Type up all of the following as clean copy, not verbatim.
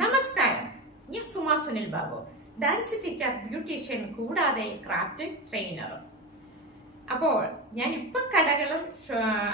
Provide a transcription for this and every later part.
നമസ്കാരം, ഞാൻ Suma Sunil Babu, dance teacher, beautician കൂടാതെ ക്രാഫ്റ്റ് ട്രെയിനറും. അപ്പോൾ ഞാൻ ഇപ്പൊ കടകളും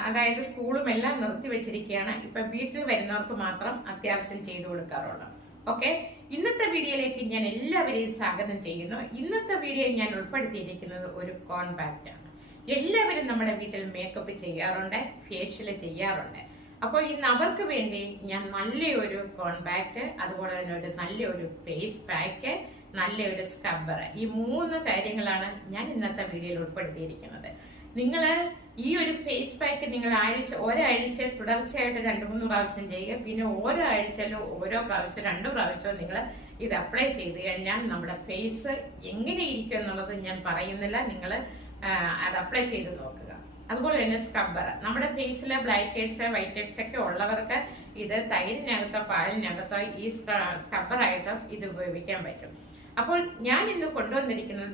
അതായത് സ്കൂളും എല്ലാം നിർത്തിവെച്ചിരിക്കുകയാണ്. ഇപ്പൊ വീട്ടിൽ വരുന്നവർക്ക് മാത്രം അത്യാവശ്യം ചെയ്തു കൊടുക്കാറുള്ളൂ. ഓക്കെ, ഇന്നത്തെ വീഡിയോയിലേക്ക് ഞാൻ എല്ലാവരെയും സ്വാഗതം ചെയ്യുന്നു. ഇന്നത്തെ വീഡിയോയിൽ ഞാൻ ഉൾപ്പെടുത്തിയിരിക്കുന്നത് ഒരു കോൺപാക്റ്റ് ആണ്. എല്ലാവരും നമ്മുടെ വീട്ടിൽ മേക്കപ്പ് ചെയ്യാറുണ്ട്, ഫേഷ്യൽ ചെയ്യാറുണ്ട്. അപ്പോൾ ഇന്ന് അവർക്ക് വേണ്ടി ഞാൻ നല്ലൊരു കോൺപാക്റ്റ്, അതുപോലെ തന്നെ ഒരു നല്ലൊരു ഫേസ് പാക്ക്, നല്ലൊരു സ്ക്രബ്ബർ, ഈ 3 കാര്യങ്ങളാണ് ഞാൻ ഇന്നത്തെ വീഡിയോയിൽ ഉൾപ്പെടുത്തിയിരിക്കുന്നത്. നിങ്ങൾ ഈ ഒരു ഫേസ് പാക്ക് നിങ്ങൾ ഒരാഴ്ച തുടർച്ചയായിട്ട് 2-3 പ്രാവശ്യം ചെയ്യുക. പിന്നെ ഓരോ ആഴ്ചയിലും ഓരോ പ്രാവശ്യം 2 പ്രാവശ്യവും നിങ്ങൾ ഇത് അപ്ലൈ ചെയ്ത് കഴിഞ്ഞാൽ നമ്മുടെ ഫേസ് എങ്ങനെ ഇരിക്കും എന്നുള്ളത് ഞാൻ പറയുന്നില്ല, നിങ്ങൾ അത് അപ്ലൈ ചെയ്ത് നോക്കുക. അതുപോലെ തന്നെ സ്ക്രബ്ബർ, നമ്മുടെ ഫേസിലെ ബ്ലാക്ക് ഹെഡ്സ്, വൈറ്റ് ഹെഡ്സ് ഒക്കെ ഉള്ളവർക്ക് ഇത് തൈരിനകത്തോ പാലിനകത്തോ ഈ സ്ക്രബ്ബറായിട്ടും ഇത് ഉപയോഗിക്കാൻ പറ്റും. അപ്പോൾ ഞാൻ ഇന്ന് കൊണ്ടുവന്നിരിക്കുന്നത്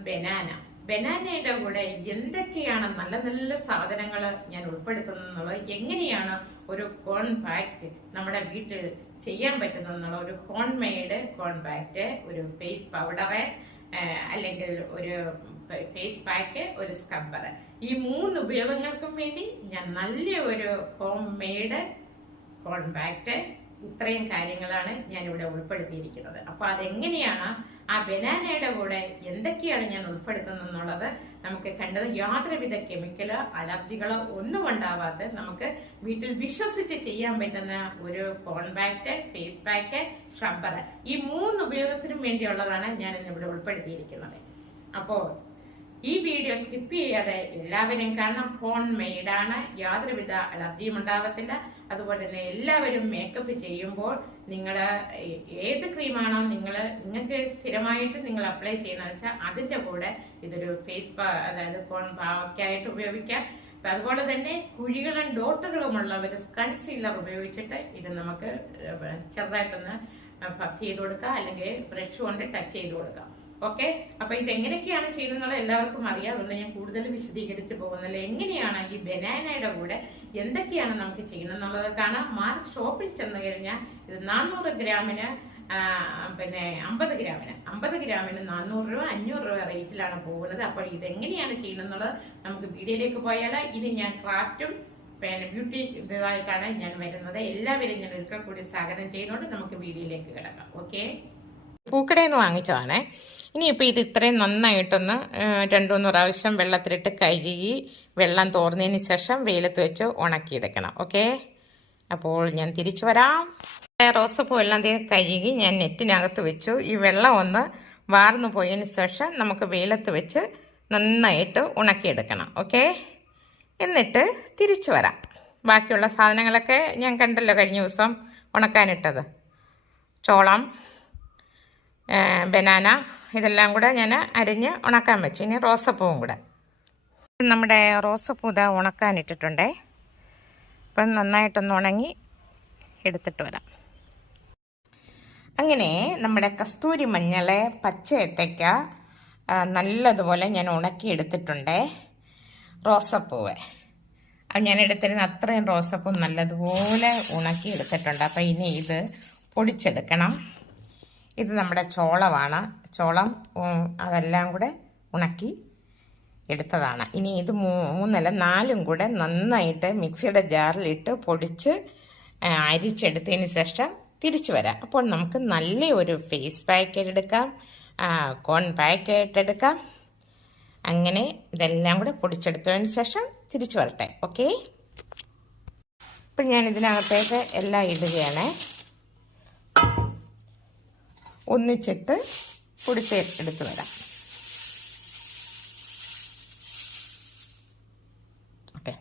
ബനാനയുടെ കൂടെ എന്തൊക്കെയാണ് നല്ല നല്ല സാധനങ്ങൾ ഞാൻ ഉൾപ്പെടുത്തുന്നത്, എങ്ങനെയാണ് ഒരു കോൺപാക്റ്റ് നമ്മുടെ വീട്ടിൽ ചെയ്യാൻ പറ്റുന്നുള്ള ഒരു ഹോം മെയ്ഡ് കോൺപാക്റ്റ്, ഒരു ഫേസ് പൗഡറ് അല്ലെങ്കിൽ ഒരു ഫേസ് പാക്ക്, ഒരു സ്ക്രബ്ബർ, ഈ 3 ഉപയോഗങ്ങൾക്കും വേണ്ടി ഞാൻ നല്ല ഒരു ഹോം മെയ്ഡ് കോൺപാക്റ്റ്, ഇത്രയും കാര്യങ്ങളാണ് ഞാൻ ഇവിടെ ഉൾപ്പെടുത്തിയിരിക്കുന്നത്. അപ്പൊ അതെങ്ങനെയാണ്, ആ ബനാനയുടെ കൂടെ എന്തൊക്കെയാണ് ഞാൻ ഉൾപ്പെടുത്തുന്നത് എന്നുള്ളത് നമുക്ക് കണ്ടത് യാതൊരുവിധ കെമിക്കലോ അലർജികളോ ഒന്നും ഉണ്ടാവാത്ത നമുക്ക് വീട്ടിൽ വിശ്വസിച്ച് ചെയ്യാൻ പറ്റുന്ന ഒരു കോൺപാക്റ്റ്, ഫേസ് പാക്ക്, സ്ക്രബ്ബർ, ഈ 3 ഉപയോഗത്തിനും വേണ്ടിയുള്ളതാണ് ഞാൻ ഇന്നിവിടെ ഉൾപ്പെടുത്തിയിരിക്കുന്നത്. അപ്പോൾ ഈ വീഡിയോ സ്കിപ്പ് ചെയ്യാതെ എല്ലാവരും കാണണം. ഹോം മെയ്ഡാണ്, യാതൊരുവിധ അലർജിയും ഉണ്ടാവത്തില്ല. അതുപോലെ തന്നെ എല്ലാവരും മേക്കപ്പ് ചെയ്യുമ്പോൾ നിങ്ങൾ ഏത് ക്രീമാണോ നിങ്ങൾക്ക് സ്ഥിരമായിട്ട് നിങ്ങൾ അപ്ലൈ ചെയ്യുന്നത് വെച്ചാൽ അതിന്റെ കൂടെ ഇതൊരു ഫേസ് അതായത് പാവയ്ക്കായിട്ട് ഉപയോഗിക്കാം. അതുപോലെ തന്നെ കുഴികളും ഡോട്ടുകളുമുള്ള ഒരു കൺസീലർ ഉപയോഗിച്ചിട്ട് ഇത് നമുക്ക് ചെറുതായിട്ടൊന്ന് പഫ് ചെയ്ത് കൊടുക്കാം, അല്ലെങ്കിൽ ബ്രഷ് കൊണ്ട് ടച്ച് ചെയ്ത് കൊടുക്കാം. ഓക്കെ, അപ്പൊ ഇതെങ്ങനെയൊക്കെയാണ് ചെയ്യുന്നത് എല്ലാവർക്കും അറിയാം, അതുകൊണ്ട് ഞാൻ കൂടുതൽ വിശദീകരിച്ച് പോകുന്നില്ല. എങ്ങനെയാണ് ഈ ബനാനയുടെ കൂടെ എന്തൊക്കെയാണ് നമുക്ക് ചെയ്യുന്നത് കാണാം. മാർക്ക് ഷോപ്പിൽ ചെന്ന് കഴിഞ്ഞാൽ ഇത് 400 ഗ്രാമിന് പിന്നെ 50 ഗ്രാമിന് 400 രൂപ 500 രൂപ റേറ്റിലാണ് പോകുന്നത്. അപ്പോൾ ഇതെങ്ങനെയാണ് ചെയ്യുന്നത് നമുക്ക് വീഡിയോയിലേക്ക് പോയാൽ, ഇനി ഞാൻ ക്രാഫ്റ്റും പിന്നെ ബ്യൂട്ടി ഇതായിട്ടാണ് ഞാൻ വരുന്നത്. എല്ലാവരും ഞാൻ ഒരിക്കൽ കൂടി സ്വാഗതം ചെയ്യുന്നതുകൊണ്ട് നമുക്ക് വീഡിയോയിലേക്ക് കിടക്കാം. ഓക്കെ, പൂക്കടയിൽ നിന്ന് വാങ്ങിച്ചതാണേ. ഇനിയിപ്പോൾ ഇത് ഇത്രയും നന്നായിട്ടൊന്ന് 2-3 പ്രാവശ്യം വെള്ളത്തിലിട്ട് കഴുകി വെള്ളം തോർന്നതിന് ശേഷം വെയിലത്ത് വെച്ച് ഉണക്കിയെടുക്കണം. ഓക്കെ, അപ്പോൾ ഞാൻ തിരിച്ചു വരാം. റോസപ്പൂ എല്ലാം കഴുകി ഞാൻ നെറ്റിനകത്ത് വെച്ചു. ഈ വെള്ളം ഒന്ന് വാർന്നു പോയതിന് ശേഷം നമുക്ക് വെയിലത്ത് വെച്ച് നന്നായിട്ട് ഉണക്കിയെടുക്കണം. ഓക്കെ, എന്നിട്ട് തിരിച്ചു വരാം. ബാക്കിയുള്ള സാധനങ്ങളൊക്കെ ഞാൻ കണ്ടല്ലോ കഴിഞ്ഞ ദിവസം ഉണക്കാനിട്ടത്, ചോളം, ബനാന, ഇതെല്ലാം കൂടെ ഞാൻ അരിഞ്ഞ് ഉണക്കാൻ വെച്ചു. ഇനി റോസപ്പൂവും കൂടെ. നമ്മുടെ റോസപ്പൂ ഇതാ ഉണക്കാനിട്ടിട്ടുണ്ടേ. അപ്പം നന്നായിട്ടൊന്ന് ഉണങ്ങി എടുത്തിട്ട് വരാം. അങ്ങനെ നമ്മുടെ കസ്തൂരി മഞ്ഞൾ, പച്ച ഏത്തയ്ക്ക നല്ലതുപോലെ ഞാൻ ഉണക്കി എടുത്തിട്ടുണ്ടേ. റോസപ്പൂവ് ഞാൻ എടുത്തിരുന്ന അത്രയും റോസപ്പൂ നല്ലതുപോലെ ഉണക്കി എടുത്തിട്ടുണ്ട്. അപ്പം ഇനി ഇത് പൊടിച്ചെടുക്കണം. ഇത് നമ്മുടെ ചോളമാണ്, ചോളം അതെല്ലാം കൂടെ ഉണക്കി എടുത്തതാണ്. ഇനി ഇത് 3 അല്ല 4 കൂടെ നന്നായിട്ട് മിക്സിയുടെ ജാറിലിട്ട് പൊടിച്ച് അരിച്ചെടുത്തതിന് ശേഷം തിരിച്ചു വരാം. അപ്പോൾ നമുക്ക് നല്ല ഒരു ഫേസ് പാക്കറ്റ് എടുക്കാം, കോൺ പാക്കറ്റ് എടുക്കാം. അങ്ങനെ ഇതെല്ലാം കൂടെ പൊടിച്ചെടുത്തതിന് ശേഷം തിരിച്ചു വരട്ടെ. ഓക്കെ, ഇപ്പം ഞാൻ ഇതിനകത്തേക്ക് എല്ലാം ഇടുകയാണ്. ഒന്നിച്ചിട്ട് പൊടിച്ച് എടുത്ത് വരാം. ഓക്കെ,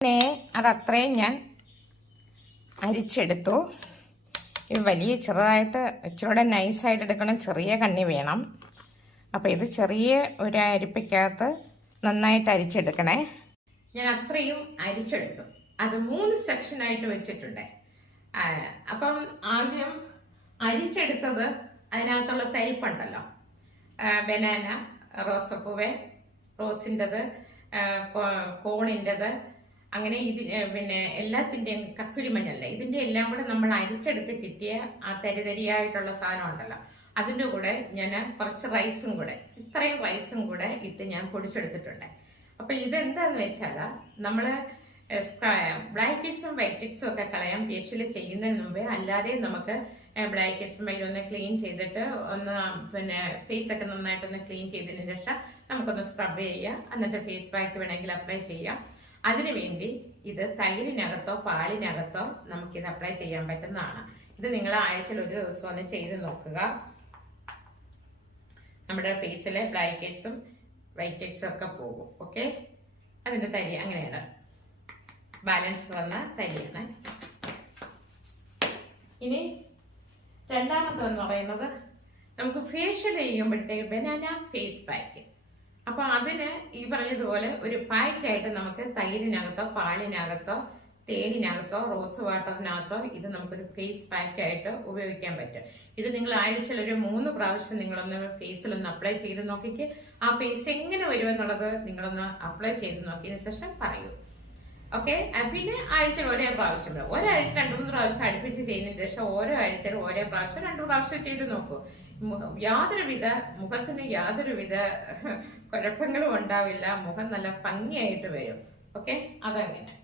പിന്നെ അതത്രയും ഞാൻ അരിച്ചെടുത്തു. ഇത് വലിയ ചെറുതായിട്ട് ഇച്ചിരൂടെ നൈസായിട്ട് എടുക്കണം, ചെറിയ കണ്ണി വേണം. അപ്പോൾ ഇത് ചെറിയ ഒരു അരിപ്പയ്ക്കകത്ത് നന്നായിട്ട് അരിച്ചെടുക്കണേ. ഞാൻ അത്രയും അരിച്ചെടുത്തു. അത് 3 സെക്ഷനായിട്ട് വെച്ചിട്ടുണ്ട്. അപ്പം ആദ്യം അരിച്ചെടുത്തത് അതിനകത്തുള്ള തൈപ്പുണ്ടല്ലോ, ബനാന, റോസപ്പൂവ്, റോസിൻ്റെത്, കോണിൻ്റെത്, അങ്ങനെ പിന്നെ എല്ലാത്തിന്റെയും കസ്തൂരി മഞ്ഞളിലെ ഇതിന്റെ എല്ലാം കൂടെ നമ്മൾ അരിച്ചെടുത്ത് കിട്ടിയ ആ തരിതരിയായിട്ടുള്ള സാധനം ഉണ്ടല്ലോ, അതിന്റെ കൂടെ ഞാൻ കുറച്ച് റൈസും കൂടെ, ഇത്രയും റൈസും കൂടെ ഇട്ട് ഞാൻ പൊടിച്ചെടുത്തിട്ടുണ്ട്. അപ്പൊ ഇതെന്താന്ന് വെച്ചാൽ നമ്മള് ബ്ലാക്ക് ഹെഡ്സും വൈറ്റ് ഹെഡ്സും ഒക്കെ കളയാൻ ഫേഷ്യൽ ചെയ്യുന്നതിന് മുമ്പേ അല്ലാതെ നമുക്ക് ബ്ലാക്ക് ഹെഡ്സും വൈറ്റ് ഒന്ന് ക്ലീൻ ചെയ്തിട്ട് ഒന്ന് പിന്നെ ഫേസ് ഒക്കെ നന്നായിട്ടൊന്ന് ക്ലീൻ ചെയ്തതിന് ശേഷം നമുക്കൊന്ന് സ്ക്രബ് ചെയ്യാം. എന്നിട്ട് ഫേസ് പാക്ക് വേണമെങ്കിൽ അപ്ലൈ ചെയ്യാം. അതിനുവേണ്ടി ഇത് തൈരിനകത്തോ പാലിനകത്തോ നമുക്കിത് അപ്ലൈ ചെയ്യാൻ പറ്റുന്നതാണ്. ഇത് നിങ്ങൾ ആഴ്ചയിൽ ഒരു ദിവസം ഒന്ന് ചെയ്ത് നോക്കുക. നമ്മുടെ ഫേസിലെ ബ്ലാക്ക് ഹെഡ്സും വൈറ്റ് ഹെഡ്സും ഒക്കെ പോകും. ഓക്കെ, അതിന്റെ തരി അങ്ങനെയാണ്, ബാലൻസ് വന്ന തരിയാണ്. ഇനി രണ്ടാമതെന്ന് പറയുന്നത് നമുക്ക് ഫേഷ്യൽ ചെയ്യുമ്പോഴത്തേക്ക് ബനാന ഫേസ് പാക്ക്. അപ്പൊ അതിന് ഈ പറഞ്ഞതുപോലെ ഒരു പാക്കായിട്ട് നമുക്ക് തൈരിനകത്തോ പാലിനകത്തോ തേനിനകത്തോ റോസ് വാട്ടറിനകത്തോ ഇത് നമുക്കൊരു ഫേസ് പാക്കായിട്ട് ഉപയോഗിക്കാൻ പറ്റും. ഇത് നിങ്ങൾ ആഴ്ചയിൽ ഒരു 3 പ്രാവശ്യം നിങ്ങളൊന്ന് ഫേസിലൊന്ന് അപ്ലൈ ചെയ്ത് നോക്കിക്ക്. ആ ഫേസ് എങ്ങനെ വരുമെന്നുള്ളത് നിങ്ങളൊന്ന് അപ്ലൈ ചെയ്ത് നോക്കിയതിനു ശേഷം പറയൂ. ഓക്കെ, പിന്നെ ആഴ്ചയിൽ ഒരേ പ്രാവശ്യം, ഒരാഴ്ച 2-3 പ്രാവശ്യം അടുപ്പിച്ച് ചെയ്തതിനു ശേഷം ഓരോ ആഴ്ചയിലും ഓരോ പ്രാവശ്യം 2 പ്രാവശ്യം ചെയ്ത് നോക്കൂ. മുഖത്തിന് യാതൊരുവിധ കുഴപ്പങ്ങളും ഉണ്ടാവില്ല. മുഖം നല്ല ഭംഗിയായിട്ട് വരും. ഓക്കെ, അതങ്ങനെ.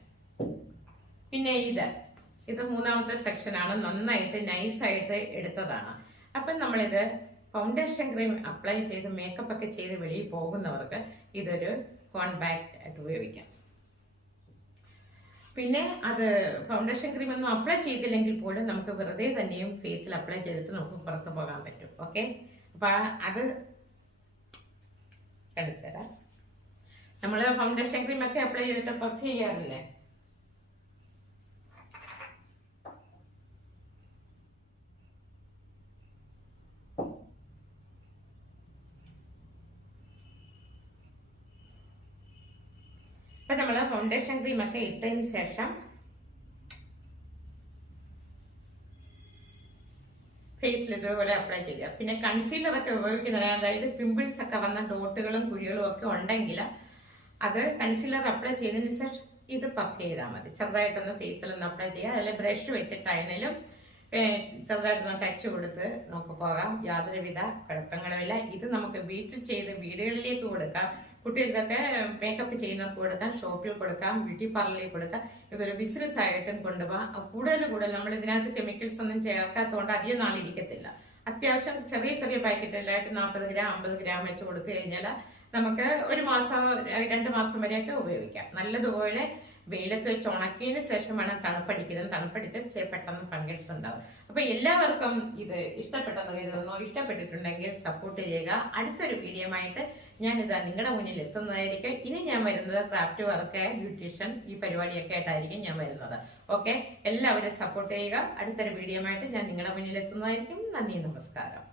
പിന്നെ ഇത് 3ാമത്തെ സെക്ഷനാണ്, നന്നായിട്ട് നൈസായിട്ട് എടുത്തതാണ്. അപ്പം നമ്മളിത് ഫൗണ്ടേഷൻ ക്രീം അപ്ലൈ ചെയ്ത് മേക്കപ്പ് ഒക്കെ ചെയ്ത് വെളിയിൽ പോകുന്നവർക്ക് ഇതൊരു കോൺപാക്ട് ആയിട്ട് ഉപയോഗിക്കാം. പിന്നെ അത് ഫൗണ്ടേഷൻ ക്രീം ഒന്നും അപ്ലൈ ചെയ്തില്ലെങ്കിൽ പോലും നമുക്ക് വെറുതെ തന്നെയും ഫേസിൽ അപ്ലൈ ചെയ്തിട്ട് നമുക്ക് പുറത്ത് പോകാൻ പറ്റും. ഓക്കെ, അപ്പൊ അത് കാണിച്ചുതരാം. നമ്മള് ഫൗണ്ടേഷൻ ക്രീം ഒക്കെ അപ്ലൈ ചെയ്തിട്ട് പഫ് ചെയ്യാറില്ലേ? അപ്പൊ നമ്മള് ഫൗണ്ടേഷൻ ക്രീം ഒക്കെ ഇട്ടതിന് ശേഷം ഫേസിൽ ഇതുപോലെ അപ്ലൈ ചെയ്യുക. പിന്നെ കൺസീലർ ഒക്കെ ഉപയോഗിക്കുന്നത്, അതായത് പിമ്പിൾസ് ഒക്കെ വന്ന ഡോട്ടുകളും കുഴികളും ഒക്കെ ഉണ്ടെങ്കിൽ അത് കൺസീലർ അപ്ലൈ ചെയ്തതിന് ശേഷം ഇത് പഫ് ചെയ്താൽ മതി. ചെറുതായിട്ടൊന്ന് ഫേസിലൊന്ന് അപ്ലൈ ചെയ്യുക. അല്ലെങ്കിൽ ബ്രഷ് വെച്ചിട്ട് അതിനും ചെറുതായിട്ടൊന്ന് ടച്ച് കൊടുത്ത് നമുക്ക് പോകാം. യാതൊരുവിധ കുഴപ്പങ്ങളുമില്ല. ഇത് നമുക്ക് വീട്ടിൽ ചെയ്ത് വീടുകളിലേക്ക് കൊടുക്കാം. കുട്ടികൾക്കൊക്കെ മേക്കപ്പ് ചെയ്യുന്നവർക്ക് കൊടുക്കാം, ഷോപ്പിൽ കൊടുക്കാം, ബ്യൂട്ടി പാർലറിൽ കൊടുക്കാം. ഇതൊരു ബിസിനസ് ആയിട്ടും കൊണ്ടുപോകാം. കൂടുതൽ നമ്മൾ ഇതിനകത്ത് കെമിക്കൽസ് ഒന്നും ചേർക്കാത്തതുകൊണ്ട് അധികം നാളിരിക്കത്തില്ല. അത്യാവശ്യം ചെറിയ ചെറിയ പാക്കറ്റിലായിട്ട് 40 ഗ്രാം 50 ഗ്രാം വെച്ച് കൊടുത്തു കഴിഞ്ഞാൽ നമുക്ക് 1 മാസം 2 മാസം വരെയൊക്കെ ഉപയോഗിക്കാം. നല്ലതുപോലെ വെയിലത്ത് വെച്ച് ഉണക്കിയതിന് ശേഷം വേണം തണുപ്പടിക്കുന്നത്. തണുപ്പടിച്ച് പെട്ടെന്ന് ഫംഗസ് ഉണ്ടാവും. അപ്പൊ എല്ലാവർക്കും ഇത് ഇഷ്ടപ്പെട്ടെന്ന് കരുതുന്നു. ഇഷ്ടപ്പെട്ടിട്ടുണ്ടെങ്കിൽ സപ്പോർട്ട് ചെയ്യുക. അടുത്തൊരു വീഡിയോ ആയിട്ട് ഞാനിതാ നിങ്ങളുടെ മുന്നിൽ എത്തുന്നതായിരിക്കും. ഇനി ഞാൻ വരുന്നത് ക്രാഫ്റ്റ് വർക്ക്, ബ്യൂട്ടീഷ്യൻ, ഈ പരിപാടിയൊക്കെ ആയിട്ടായിരിക്കും ഞാൻ വരുന്നത്. ഓക്കെ, എല്ലാവരും സപ്പോർട്ട് ചെയ്യുക. അടുത്തൊരു വീഡിയോ ആയിട്ട് ഞാൻ നിങ്ങളുടെ മുന്നിൽ എത്തുന്നതായിരിക്കും. നന്ദി, നമസ്കാരം.